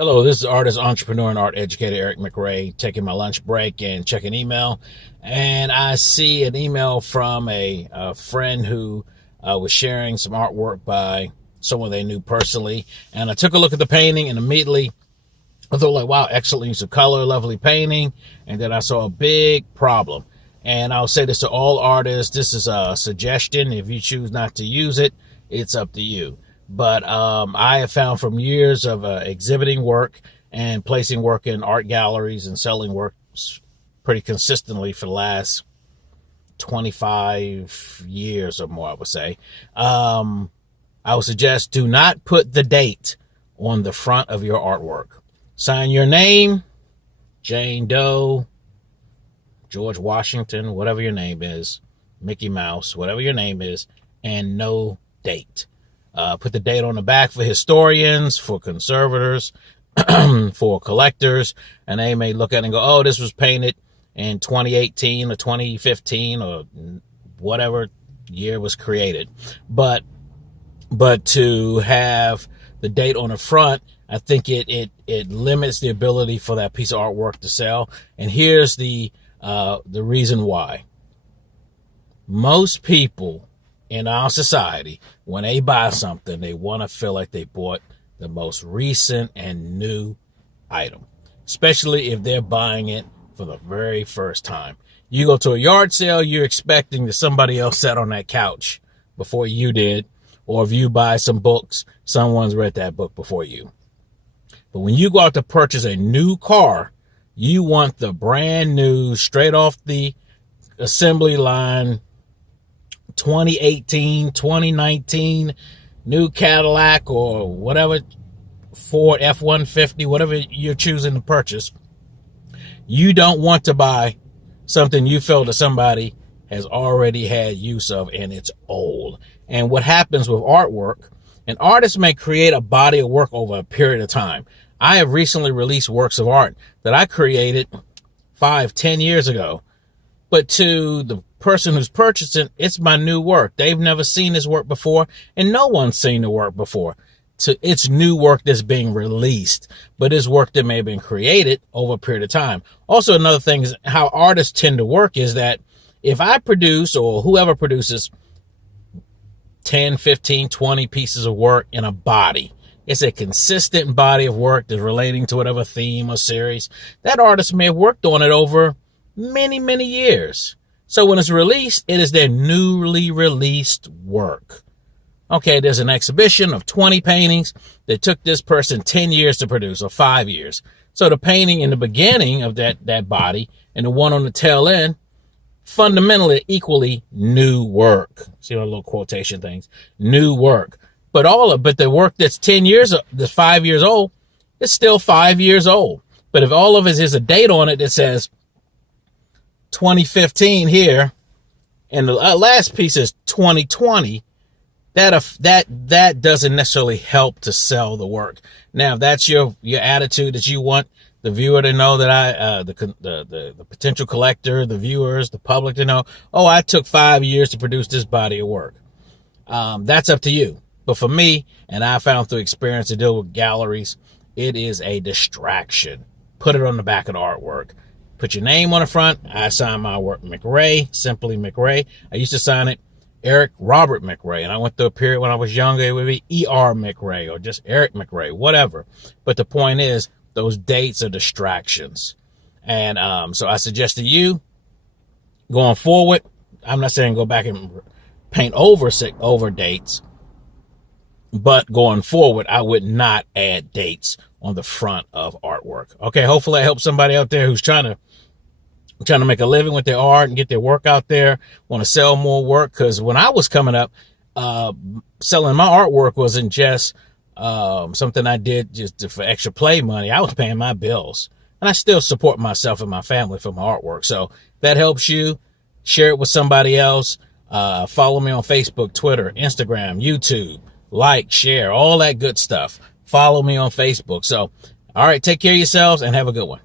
Hello, this is artist, entrepreneur, and art educator Eric McRay, taking my lunch break and checking email. And I see an email from a friend who was sharing some artwork by someone they knew personally. And I took a look at the painting and immediately I thought, like, wow, excellent use of color, lovely painting. And then I saw a big problem. And I'll say this to all artists. This is a suggestion. If you choose not to use it, it's up to you. But I have found from years of exhibiting work and placing work in art galleries and selling work pretty consistently for the last 25 years or more, I would say. I would suggest do not put the date on the front of your artwork. Sign your name, Jane Doe, George Washington, whatever your name is, Mickey Mouse, whatever your name is, and no date. Put the date on the back for historians, for conservators, for collectors, and they may look at it and go, oh, this was painted in 2018 or 2015 or whatever year it was created. But to have the date on the front, I think it limits the ability for that piece of artwork to sell. And here's the reason why. Most people in our society, when they buy something, they want to feel like they bought the most recent and new item, especially if they're buying it for the very first time. You go to a yard sale, you're expecting that somebody else sat on that couch before you did, or if you buy some books, someone's read that book before you. But when you go out to purchase a new car, you want the brand new, straight off the assembly line, 2018, 2019 new Cadillac or whatever, Ford F-150, whatever you're choosing to purchase. You don't want to buy something you feel that somebody has already had use of and it's old. And what happens with artwork, an artist may create a body of work over a period of time. I have recently released works of art that I created 5-10 years ago. But to the person who's purchasing, it's my new work. They've never seen this work before, and no one's seen the work before. So it's new work that's being released, but it's work that may have been created over a period of time. Also, another thing is how artists tend to work is that if I produce or whoever produces 10, 15, 20 pieces of work in a body, it's a consistent body of work that's relating to whatever theme or series, that artist may have worked on it over many, many years. So when it's released, it is their newly released work. Okay, there's an exhibition of 20 paintings that took this person 10 years to produce, or 5 years. So the painting in the beginning of that body and the one on the tail end, fundamentally equally new work. See my little quotation things? New work. But the work that's 10 years, that's 5 years old, it's still 5 years old. But if all of it is a date on it that says 2015 here, and the last piece is 2020, that doesn't necessarily help to sell the work. Now, if that's your attitude, that you want the viewer to know that the potential collector, the viewers, the public to know, oh, I took 5 years to produce this body of work. That's up to you. But for me, and I found through experience to deal with galleries, it is a distraction. Put it on the back of the artwork. Put your name on the front. I sign my work McRay, simply McRay. I used to sign it Eric Robert McRay. And I went through a period when I was younger, it would be E.R. McRay or just Eric McRay, whatever. But the point is, those dates are distractions. And so I suggest to you, going forward, I'm not saying go back and paint over dates, but going forward, I would not add dates on the front of artwork. Okay, hopefully I help somebody out there who's trying to make a living with their art and get their work out there, want to sell more work. Because when I was coming up, selling my artwork wasn't just something I did just for extra play money. I was paying my bills, and I still support myself and my family for my artwork. So if that helps you, share it with somebody else. Follow me on Facebook, Twitter, Instagram, YouTube. Like, share, all that good stuff. Follow me on Facebook. So, all right, take care of yourselves and have a good one.